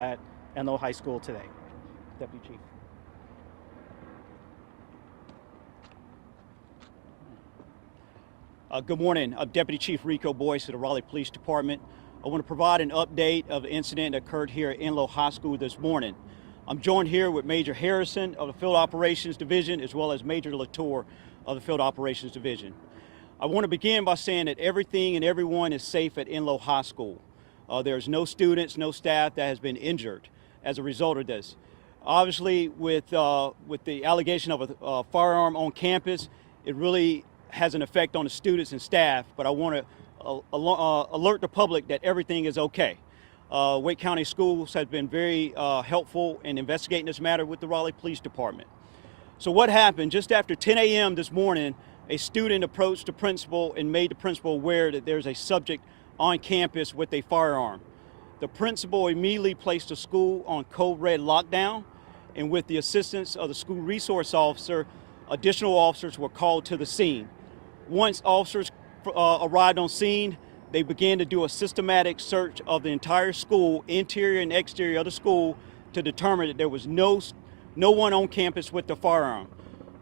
at Enloe High School today. Deputy Chief. Good morning. I'm Deputy Chief Rico Boyce of the Raleigh Police Department. I want to provide an update of the incident that occurred here at Enloe High School this morning. I'm joined here with Major Harrison of the Field Operations Division as well as Major Latour of the Field Operations Division. I want to begin by saying that everything and everyone is safe at Enloe High School. There's no students, no staff that has been injured as a result of this. Obviously, with the allegation of a firearm on campus, it really has an effect on the students and staff, but I want to alert the public that everything is okay. Wake County Schools has been very helpful in investigating this matter with the Raleigh Police Department. So what happened, just after 10 a.m. this morning, a student approached the principal and made the principal aware that there's a subject on campus with a firearm. The principal immediately placed the school on code red lockdown, and with the assistance of the school resource officer, additional officers were called to the scene. Once officers arrived on scene, they began to do a systematic search of the entire school, interior and exterior of the school, to determine that there was no one on campus with the firearm.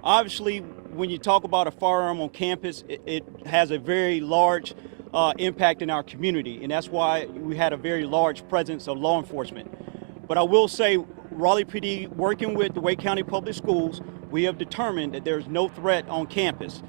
Obviously, when you talk about a firearm on campus, it has a very large impact in our community, and that's why we had a very large presence of law enforcement. But I will say, Raleigh PD, working with the Wake County Public Schools, we have determined that there's no threat on campus.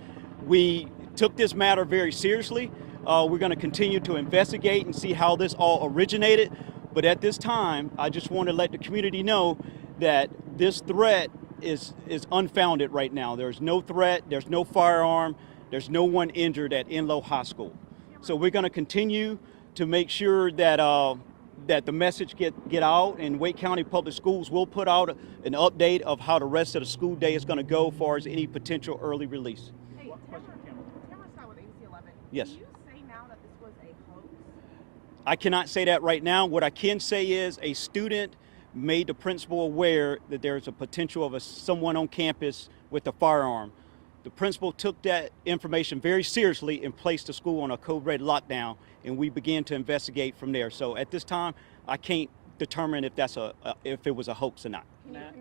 We took this matter very seriously. We're going to continue to investigate and see how this all originated. But at this time, I just want to let the community know that this threat is unfounded right now. There's no threat, there's no firearm, there's no one injured at Enloe High School. So we're going to continue to make sure that that the message get out, and Wake County Public Schools will put out an update of how the rest of the school day is going to go as far as any potential early release. Hey, Tamara Scott with ABC 11. Yes. Can you say now that this was a hoax? I cannot say that right now. What I can say is a student made the principal aware that there's a potential of someone on campus with a firearm. The principal took that information very seriously and placed the school on a code red lockdown, and we began to investigate from there. So at this time, I can't determine if if it was a hoax or not. Matt,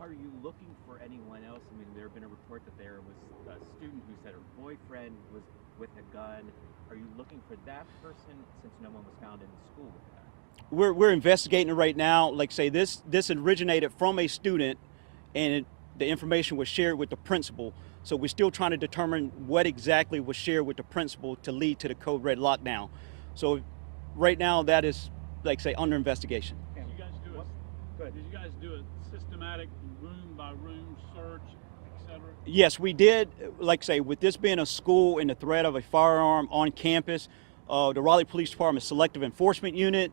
are you looking for anyone else? I mean, there had been a report that there was a student who said her boyfriend was with a gun. Are you looking for that person since no one was found in the school with a gun? We're investigating it right now. Like say this originated from a student, and the information was shared with the principal. So we're still trying to determine what exactly was shared with the principal to lead to the code red lockdown. So right now that is, like say, under investigation. Did you guys do a systematic room by room search, etc.? Yes, we did. Like say, with this being a school and the threat of a firearm on campus, the Raleigh Police Department Selective Enforcement Unit,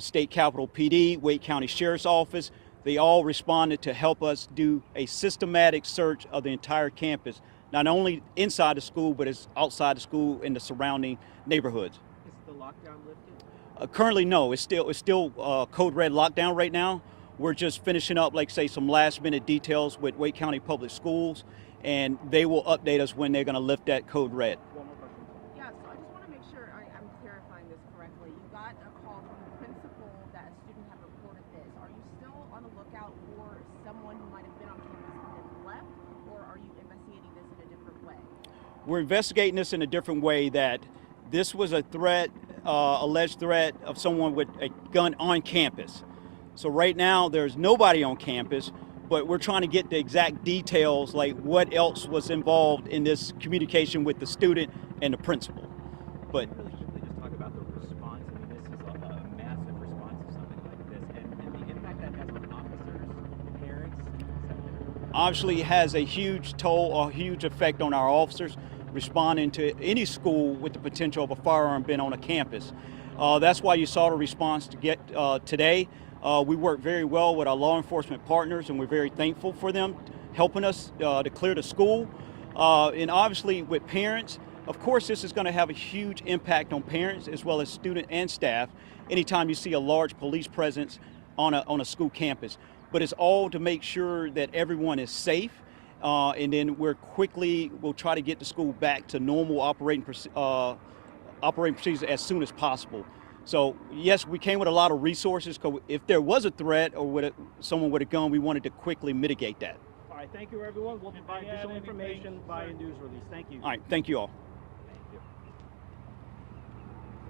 State Capitol PD, Wake County Sheriff's Office, they all responded to help us do a systematic search of the entire campus, not only inside the school, but it's outside the school in the surrounding neighborhoods. Is the lockdown lifted? Currently, no. It's still code red lockdown right now. We're just finishing up, like say, some last minute details with Wake County Public Schools, and they will update us when they're going to lift that code red. One more question. Yeah, so I just want to make sure I'm clarifying this correctly. You got a call from the principal that a student had reported this. Are you still on the lookout for someone who might have been on campus and then left, or are you investigating this in a different way? We're investigating this in a different way, that this was a threat, alleged threat of someone with a gun on campus. So right now there's nobody on campus, but we're trying to get the exact details, like what else was involved in this communication with the student and the principal. But Really quickly just talk about the response. I mean, this is a massive response to something like this, and the impact that has on officers, parents, etc. obviously it has a huge toll, a huge effect on our officers responding to any school with the potential of a firearm being on a campus. That's why you saw the response to get today. We work very well with our law enforcement partners, and we're very thankful for them helping us to clear the school. And obviously with parents, of course this is going to have a huge impact on parents as well as student and staff anytime you see a large police presence on a school campus. But it's all to make sure that everyone is safe, and then we'll try to get the school back to normal operating procedures as soon as possible. So yes, we came with a lot of resources, because if there was a threat or someone with a gun, we wanted to quickly mitigate that. All right, thank you, everyone. We'll Did provide they add additional anything, information via sir? news release. Thank you. All right, thank you all.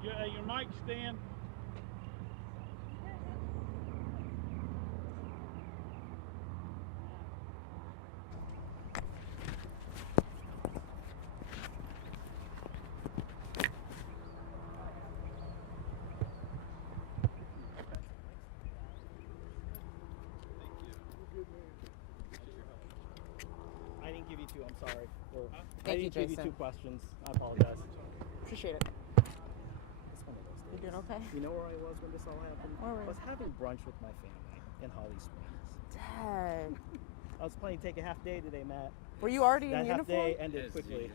Your mic stand. I didn't give you two. I'm sorry. Or, Thank I you, didn't give you Jason. two questions. I apologize. Appreciate it. It's one of those You days. doing okay? You know where I was when this all happened? Where were I was you? having brunch with my family in Holly Springs. Dad. I was planning to take a half day today, Matt. Were you already That in half uniform? day ended quickly.